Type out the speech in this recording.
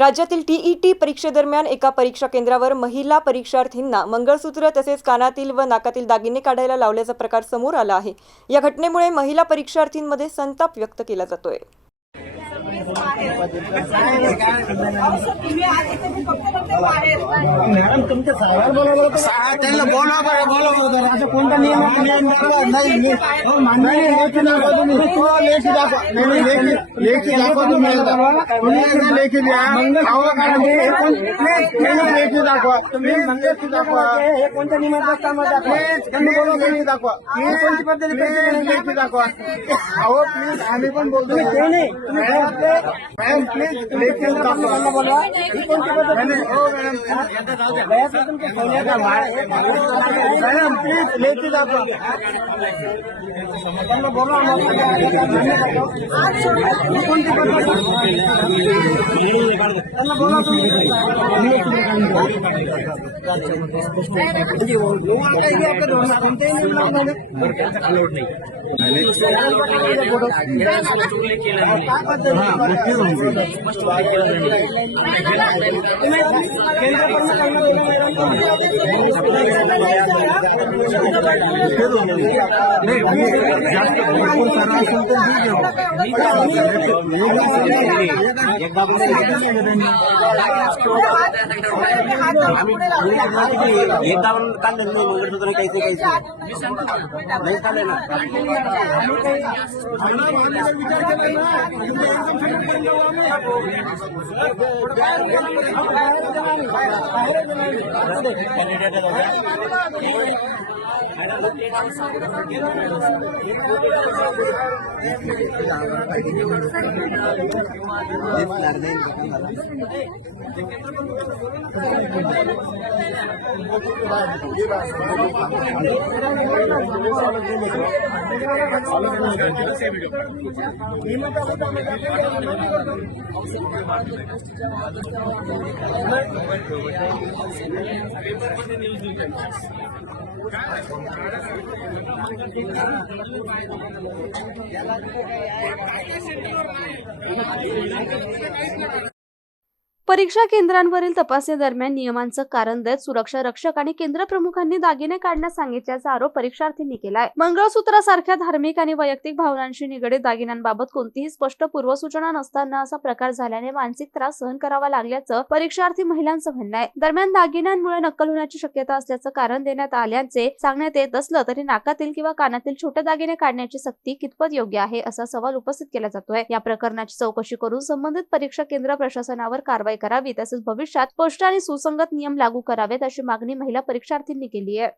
राज्यातील टीईटी परीक्षेदरम्यान एका परीक्षा केंद्रावर महिला परीक्षार्थींना मंगळसूत्र तसेच कानातील व नाकातील दागिने काढायला लावल्याचा प्रकार समोर आला आहे। या घटनेमुळे महिला परीक्षार्थींमध्ये संताप व्यक्त केला जातोय। मॅडम तुमचे सवाल त्यांना बोला असं कोणता नियम नाही मान्य लेखी दाखवा तुम्ही लेखी दाखवा लेखी दाखवा तुम्ही लेखी द्या लेखी दाखवा तुम्ही लेखी दाखवा हे कोणत्या नियमात काम लेखी दाखवा कोणती पद्धती लेखी दाखवा अहो प्लीज आम्ही पण बोलतो मॅम प्लीज लेखी दाखवा बोला कोणती पद्धती मॅडम प्लीज लेखी दाखवा कोणती परीक्षा केंद्रांवरील तपासणी दरम्यान नियमांचं कारण देत सुरक्षा रक्षक आणि केंद्र प्रमुखांनी दागिने काढण्यास सांगितल्याचा आरोप परीक्षार्थींनी केलाय। मंगळसूत्रासारख्या धार्मिक आणि वैयक्तिक भावनांशी निगडीत दागिन्यांबाबत कोणतीही स्पष्ट पूर्वसूचना नसताना असा प्रकार झाल्याने मानसिक त्रास सहन करावा लागल्याचं परीक्षार्थी महिलांचं म्हणणं आहे। दरम्यान दागिन्यांमुळे नक्कल होण्याची शक्यता असल्याचं कारण देण्यात आल्याचे सांगण्यात येत असलं तरी नाकातील किंवा कानातील छोटे दागिने काढण्याची सक्ती कितपत योग्य आहे असा सवाल उपस्थित केला जातोय। या प्रकरणाची चौकशी करून संबंधित परीक्षा केंद्र प्रशासनावर कारवाई करावी तसेच भविष्यात स्पष्ट आणि सुसंगत नियम लागू करावेत अशी मागणी महिला परीक्षार्थींनी केली आहे।